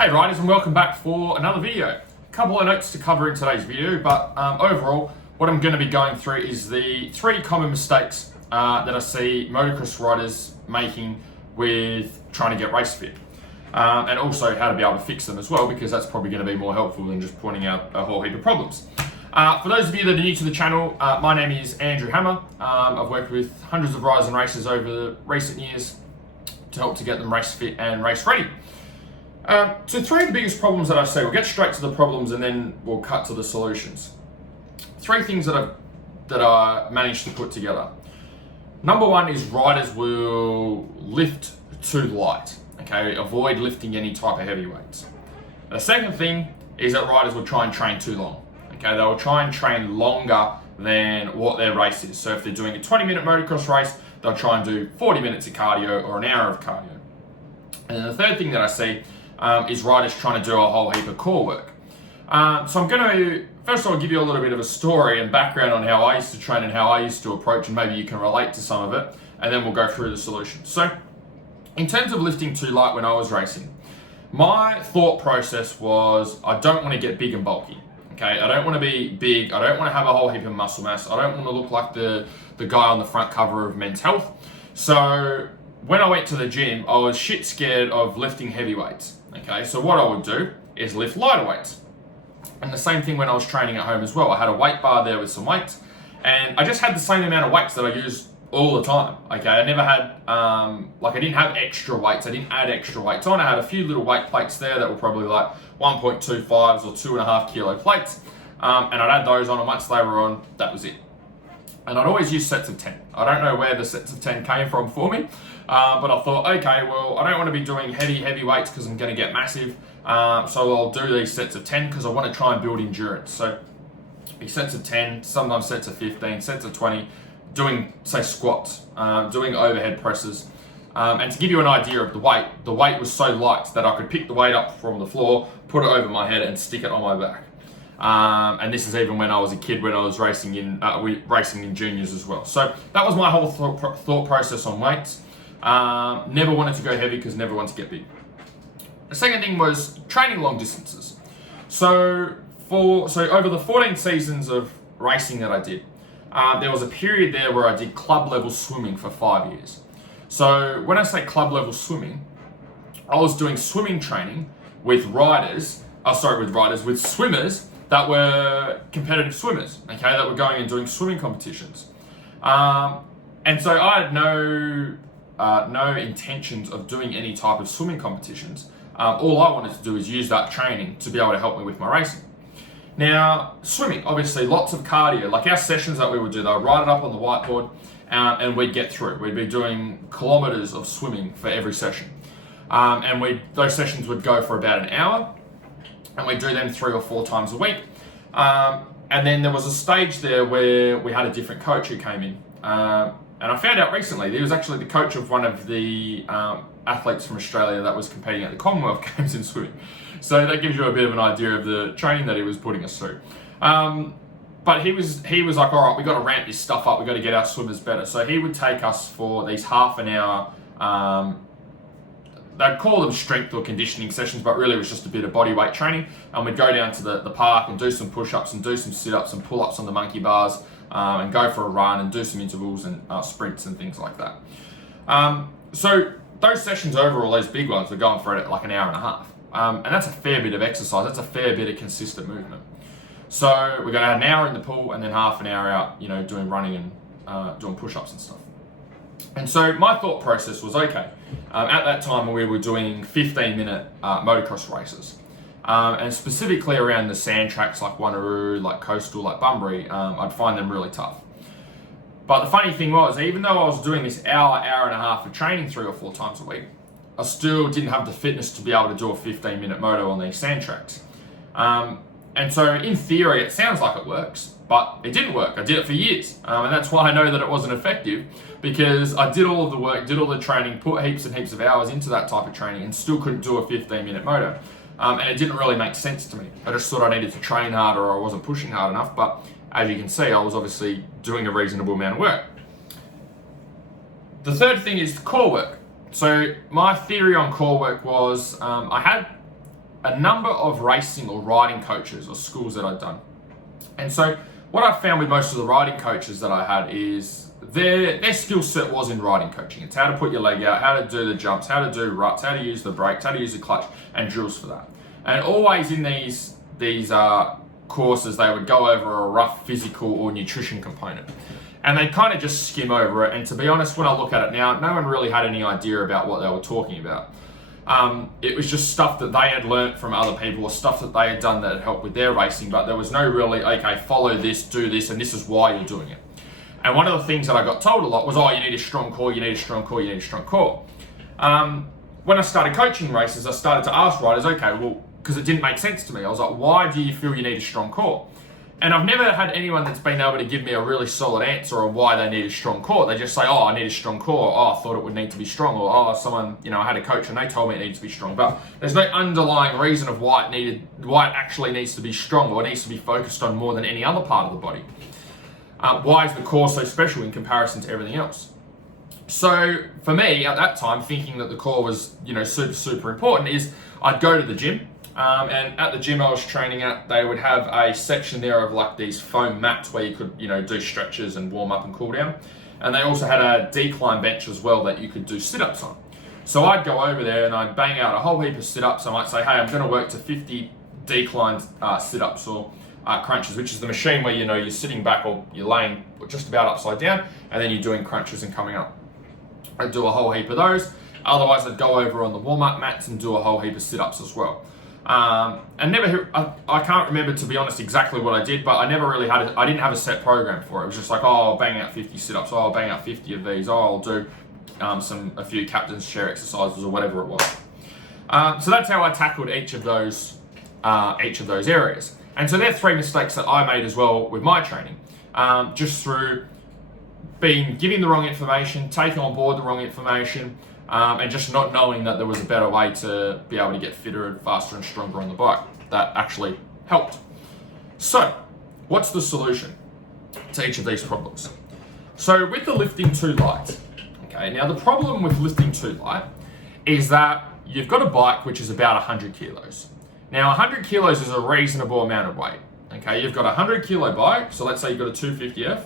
Hey riders, and welcome back for another video. A couple of notes to cover in today's video, but overall what I'm going to be going through is the 3 common mistakes that I see motocross riders making with trying to get race fit, and also how to be able to fix them as well, because that's probably going to be more helpful than just pointing out a whole heap of problems. For those of you that are new to the channel, my name is Andrew Hammer. I've worked with hundreds of riders and racers over the recent years to help to get them race fit and race ready. So 3 of the biggest problems that I see, we'll get straight to the problems and then we'll cut to the solutions. 3 things that I managed to put together. Number 1 is riders will lift too light. Okay, avoid lifting any type of heavy weights. The second thing is that riders will try and train too long. Okay, they will try and train longer than what their race is. So if they're doing a 20-minute motocross race, they'll try and do 40 minutes of cardio or an hour of cardio. And then the third thing that I see is riders trying to do a whole heap of core work. So I'm going to, first of all, give you a little bit of a story and background on how I used to train and how I used to approach, and maybe you can relate to some of it, and then we'll go through the solutions. So in terms of lifting too light when I was racing, my thought process was I don't want to get big and bulky. Okay, I don't want to be big, I don't want to have a whole heap of muscle mass, I don't want to look like the guy on the front cover of Men's Health. So when I went to the gym, I was shit scared of lifting heavy weights. Okay, so what I would do is lift lighter weights. And the same thing when I was training at home as well. I had a weight bar there with some weights, and I just had the same amount of weights that I used all the time. Okay, I never had, I didn't have extra weights. I didn't add extra weights on. I had a few little weight plates there that were probably like 1.25s or 2.5 kilo plates. And I'd add those on, and once they were on, that was it. And I'd always use sets of 10. I don't know where the sets of 10 came from for me, but I thought, okay, well, I don't want to be doing heavy weights because I'm going to get massive. So I'll do these sets of 10 because I want to try and build endurance. So sets of 10, sometimes sets of 15, sets of 20, doing, say, squats, doing overhead presses. And to give you an idea of the weight was so light that I could pick the weight up from the floor, put it over my head and stick it on my back. And this is even when I was a kid, when I was racing in juniors as well. So that was my whole thought process on weights. Never wanted to go heavy because never wanted to get big. The second thing was training long distances. So over the 14 seasons of racing that I did, there was a period there where I did club level swimming for 5 years. So when I say club level swimming, I was doing swimming training with swimmers that were competitive swimmers, okay, that were going and doing swimming competitions. And so I had no intentions of doing any type of swimming competitions. All I wanted to do is use that training to be able to help me with my racing. Now, swimming, obviously lots of cardio. Like our sessions that we would do, they would write it up on the whiteboard and we'd get through. We'd be doing kilometers of swimming for every session. And those sessions would go for about an hour, and we'd do them 3 or 4 times a week. And then there was a stage there where we had a different coach who came in. And I found out recently that he was actually the coach of one of the athletes from Australia that was competing at the Commonwealth Games in swimming. So that gives you a bit of an idea of the training that he was putting us through. But he was like, all right, we've got to ramp this stuff up. We've got to get our swimmers better. So he would take us for these half an hour, they'd call them strength or conditioning sessions, but really it was just a bit of body weight training. And we'd go down to the park and do some push-ups and do some sit-ups and pull-ups on the monkey bars, and go for a run and do some intervals and sprints and things like that. So those sessions overall, those big ones, were going for like an hour and a half. And that's a fair bit of exercise. That's a fair bit of consistent movement. So we're going to have an hour in the pool and then half an hour out, doing running and doing push-ups and stuff. And so my thought process was, okay, at that time we were doing 15-minute motocross races. And specifically around the sand tracks like Wanneroo, like Coastal, like Bunbury, I'd find them really tough. But the funny thing was, even though I was doing this hour and a half of training 3 or 4 times a week, I still didn't have the fitness to be able to do a 15-minute moto on these sand tracks. And so in theory, it sounds like it works, but it didn't work. I did it for years. And that's why I know that it wasn't effective, because I did all of the work, did all the training, put heaps and heaps of hours into that type of training and still couldn't do a 15-minute moto. And it didn't really make sense to me. I just thought I needed to train harder or I wasn't pushing hard enough. But as you can see, I was obviously doing a reasonable amount of work. The third thing is core work. So my theory on core work was I had a number of racing or riding coaches or schools that I'd done. And so what I found with most of the riding coaches that I had is their skill set was in riding coaching. It's how to put your leg out, how to do the jumps, how to do ruts, how to use the brakes, how to use the clutch, and drills for that. And always in these courses, they would go over a rough physical or nutrition component. And they kind of just skim over it. And to be honest, when I look at it now, no one really had any idea about what they were talking about. It was just stuff that they had learnt from other people or stuff that they had done that had helped with their racing, but there was no really, okay, follow this, do this, and this is why you're doing it. And one of the things that I got told a lot was, oh, you need a strong core, you need a strong core, you need a strong core. When I started coaching races, I started to ask riders, okay, well, because it didn't make sense to me. I was like, why do you feel you need a strong core? And I've never had anyone that's been able to give me a really solid answer on why they need a strong core. They just say, oh, I need a strong core. Oh, I thought it would need to be strong. Or, oh, someone, I had a coach and they told me it needs to be strong. But there's no underlying reason of why it actually needs to be strong or needs to be focused on more than any other part of the body. Why is the core so special in comparison to everything else? So for me, at that time, thinking that the core was, super, super important, is I'd go to the gym. And at the gym I was training at, they would have a section there of like these foam mats where you could, do stretches and warm up and cool down. And they also had a decline bench as well that you could do sit-ups on. So I'd go over there and I'd bang out a whole heap of sit-ups. I might say, hey, I'm going to work to 50 declined sit-ups or crunches, which is the machine where, you're sitting back or you're laying just about upside down and then you're doing crunches and coming up. I'd do a whole heap of those. Otherwise, I'd go over on the warm-up mats and do a whole heap of sit-ups as well. I can't remember, to be honest, exactly what I did, but I never really I didn't have a set program for it. It was just like, oh, I'll bang out 50 sit-ups, oh, I'll bang out 50 of these, oh, I'll do a few captain's chair exercises or whatever it was. So that's how I tackled each of those areas. And so there are 3 mistakes that I made as well with my training, just through giving the wrong information, taking on board the wrong information, and just not knowing that there was a better way to be able to get fitter and faster and stronger on the bike. That actually helped. So, what's the solution to each of these problems? So, with the lifting too light, okay, now the problem with lifting too light is that you've got a bike which is about 100 kilos. Now, 100 kilos is a reasonable amount of weight. Okay, you've got a 100 kilo bike, so let's say you've got a 250F,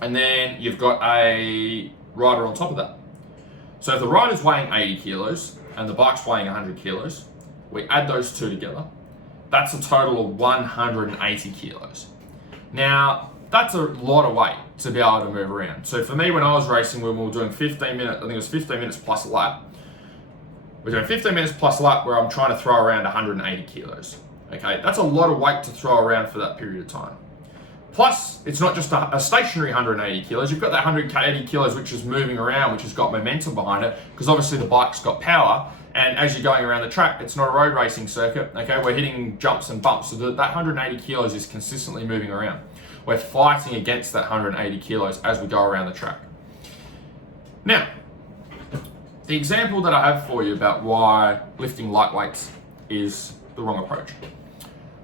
and then you've got a rider on top of that. So if the rider's weighing 80 kilos and the bike's weighing 100 kilos, we add those two together, that's a total of 180 kilos. Now, that's a lot of weight to be able to move around. So for me, when I was racing, when we were doing 15 minutes, I think it was 15 minutes plus a lap. We're doing 15 minutes plus a lap where I'm trying to throw around 180 kilos. Okay, that's a lot of weight to throw around for that period of time. Plus, it's not just a stationary 180 kilos. You've got that 180 kilos which is moving around, which has got momentum behind it, because obviously the bike's got power. And as you're going around the track, it's not a road racing circuit. Okay, we're hitting jumps and bumps, so that 180 kilos is consistently moving around. We're fighting against that 180 kilos as we go around the track. Now, the example that I have for you about why lifting light weights is the wrong approach.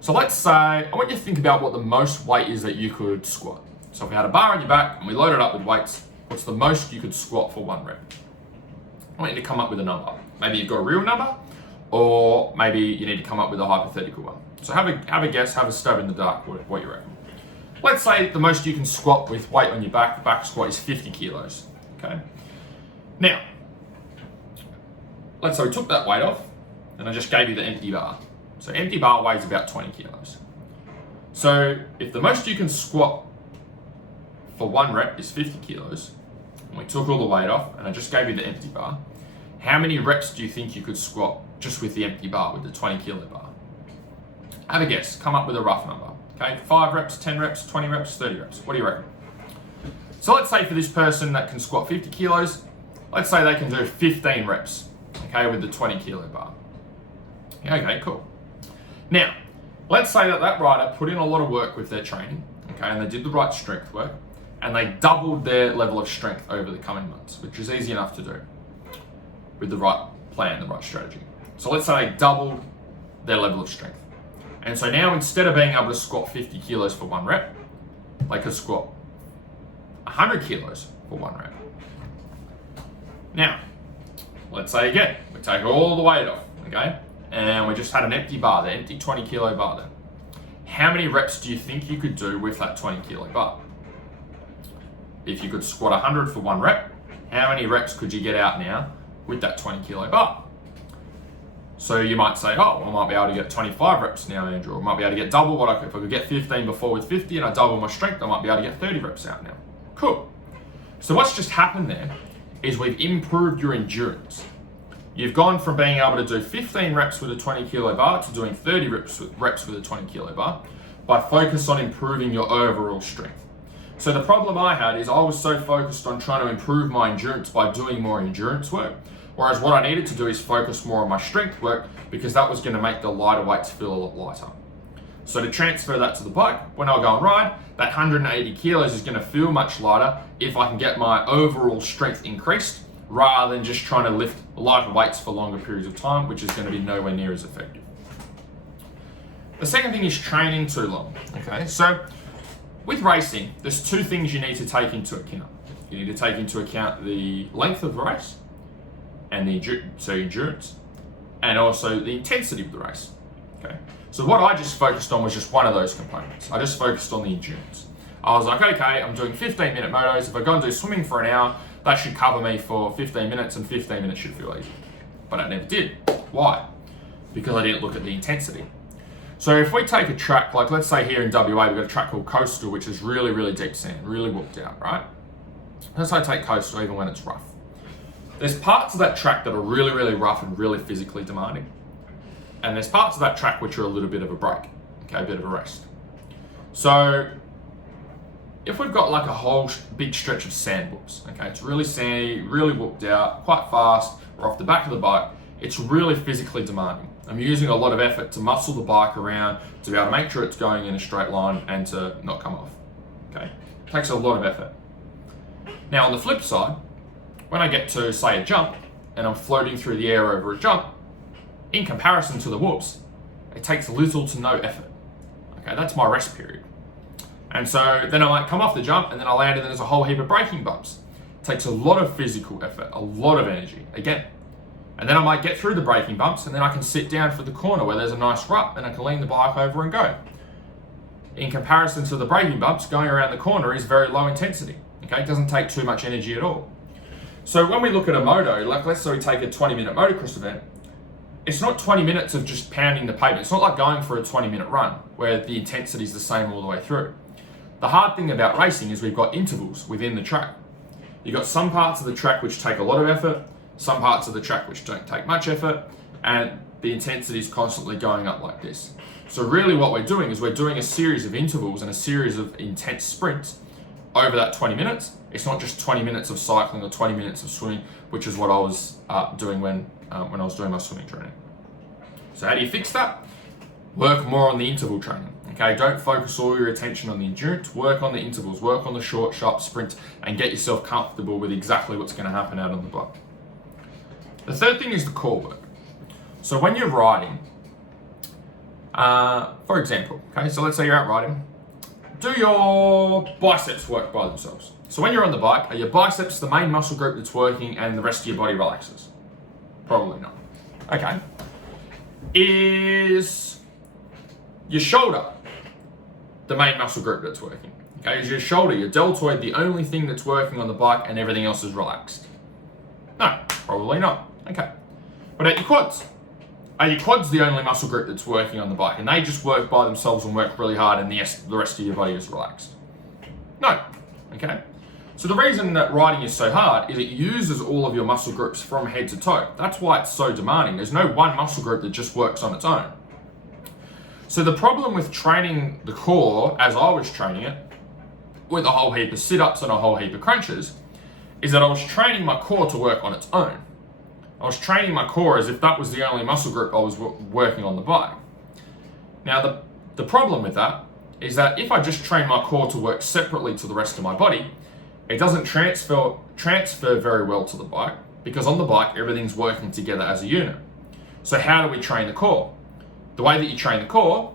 So let's say, I want you to think about what the most weight is that you could squat. So if we had a bar on your back and we loaded up with weights, what's the most you could squat for one rep? I want you to come up with a number. Maybe you've got a real number, or maybe you need to come up with a hypothetical one. So have a guess, have a stab in the dark, what you reckon. Let's say the most you can squat with weight on your back, the back squat is 50 kilos, okay? Now, let's say we took that weight off, and I just gave you the empty bar. So empty bar weighs about 20 kilos. So if the most you can squat for one rep is 50 kilos, and we took all the weight off, and I just gave you the empty bar, how many reps do you think you could squat just with the empty bar, with the 20 kilo bar? Have a guess, come up with a rough number. Okay, 5 reps, 10 reps, 20 reps, 30 reps. What do you reckon? So let's say for this person that can squat 50 kilos, let's say they can do 15 reps, okay, with the 20 kilo bar. Okay, cool. Now, let's say that rider put in a lot of work with their training, okay, and they did the right strength work, and they doubled their level of strength over the coming months, which is easy enough to do with the right plan, the right strategy. So let's say they doubled their level of strength. And so now, instead of being able to squat 50 kilos for one rep, they could squat 100 kilos for one rep. Now, let's say again, we take all the weight off, okay? and we just had an empty bar there, empty 20 kilo bar there. How many reps do you think you could do with that 20 kilo bar? If you could squat 100 for 1 rep, how many reps could you get out now with that 20 kilo bar? So you might say, oh, I might be able to get 25 reps now, Andrew. I might be able to get double what I could. If I could get 15 before with 50 and I double my strength, I might be able to get 30 reps out now. Cool. So what's just happened there is we've improved your endurance. You've gone from being able to do 15 reps with a 20 kilo bar to doing 30 reps with a 20 kilo bar by focus on improving your overall strength. So the problem I had is I was so focused on trying to improve my endurance by doing more endurance work, whereas what I needed to do is focus more on my strength work because that was going to make the lighter weights feel a lot lighter. So to transfer that to the bike, when I go and ride, that 180 kilos is going to feel much lighter if I can get my overall strength increased rather than just trying to lift lighter weights for longer periods of time, which is going to be nowhere near as effective. The second thing is training too long. Okay, so with racing, there's 2 things you need to take into account. You need to take into account the length of the race and the endurance, and also the intensity of the race. Okay, so what I just focused on was just one of those components. I just focused on the endurance. I was like, okay, I'm doing 15-minute motos. If I go and do swimming for an hour, that should cover me for 15 minutes, and 15 minutes should feel easy. But I never did. Why? Because I didn't look at the intensity. So if we take a track, like let's say here in WA, we've got a track called Coastal, which is really, really deep sand, really whooped out, right? Let's say take Coastal even when it's rough. There's parts of that track that are really, really rough and really physically demanding. And there's parts of that track which are a little bit of a break, okay, a bit of a rest. So if we've got like a whole big stretch of sand whoops, okay, it's really sandy, really whooped out, quite fast, we're off the back of the bike, it's really physically demanding. I'm using a lot of effort to muscle the bike around to be able to make sure it's going in a straight line and to not come off, okay? It takes a lot of effort. Now on the flip side, when I get to say a jump and I'm floating through the air over a jump, in comparison to the whoops, it takes little to no effort, okay? That's my rest period. And so then I might come off the jump and then I land and then there's a whole heap of braking bumps. It takes a lot of physical effort, a lot of energy, again. And then I might get through the braking bumps and then I can sit down for the corner where there's a nice rut and I can lean the bike over and go. In comparison to the braking bumps, going around the corner is very low intensity, okay? It doesn't take too much energy at all. So when we look at a moto, like let's say we take a 20-minute motocross event, it's not 20 minutes of just pounding the pavement. It's not like going for a 20-minute run where the intensity is the same all the way through. The hard thing about racing is we've got intervals within the track. You've got some parts of the track which take a lot of effort, some parts of the track which don't take much effort, and the intensity is constantly going up like this. So really what we're doing is we're doing a series of intervals and a series of intense sprints over that 20 minutes. It's not just 20 minutes of cycling or 20 minutes of swimming, which is what I was doing when I was doing my swimming training. So how do you fix that? Work more on the interval training. Okay, don't focus all your attention on the endurance, work on the intervals, work on the short, sharp sprints, and get yourself comfortable with exactly what's going to happen out on the bike. The third thing is the core work. So when you're riding, for example, okay, so let's say you're out riding, do your biceps work by themselves? So when you're on the bike, are your biceps the main muscle group that's working and the rest of your body relaxes? Probably not. Okay. Is your shoulder the main muscle group that's working? Okay, is your shoulder, your deltoid, the only thing that's working on the bike and everything else is relaxed? No, probably not. Okay. What about your quads? Are your quads the only muscle group that's working on the bike and they just work by themselves and work really hard and the rest of your body is relaxed? No. Okay. So the reason that riding is so hard is it uses all of your muscle groups from head to toe. That's why it's so demanding. There's no one muscle group that just works on its own. So the problem with training the core, as I was training it, with a whole heap of sit-ups and a whole heap of crunches, is that I was training my core to work on its own. I was training my core as if that was the only muscle group I was working on the bike. Now the problem with that is that if I just train my core to work separately to the rest of my body, it doesn't transfer very well to the bike because on the bike everything's working together as a unit. So how do we train the core? The way that you train the core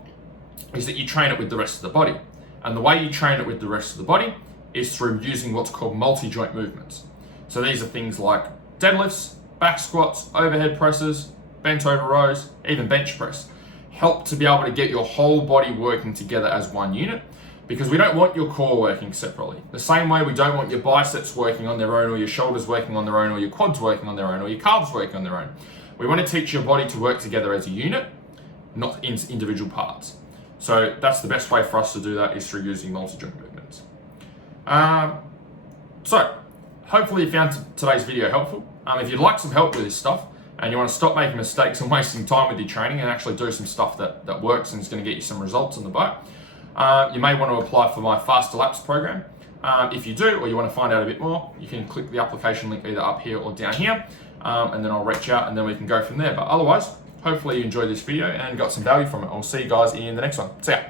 is that you train it with the rest of the body. And the way you train it with the rest of the body is through using what's called multi-joint movements. So these are things like deadlifts, back squats, overhead presses, bent over rows, even bench press, help to be able to get your whole body working together as one unit, because we don't want your core working separately. The same way we don't want your biceps working on their own, or your shoulders working on their own, or your quads working on their own, or your calves working on their own. We want to teach your body to work together as a unit, not in individual parts. So that's the best way for us to do that, is through using multi-joint movements. So hopefully you found today's video helpful. If you'd like some help with this stuff, and you want to stop making mistakes and wasting time with your training and actually do some stuff that works and is going to get you some results on the bike, you may want to apply for my Faster Laps program. If you do, or you want to find out a bit more, you can click the application link either up here or down here, and then I'll reach out and then we can go from there. But otherwise, hopefully you enjoyed this video and got some value from it. I'll see you guys in the next one. See ya.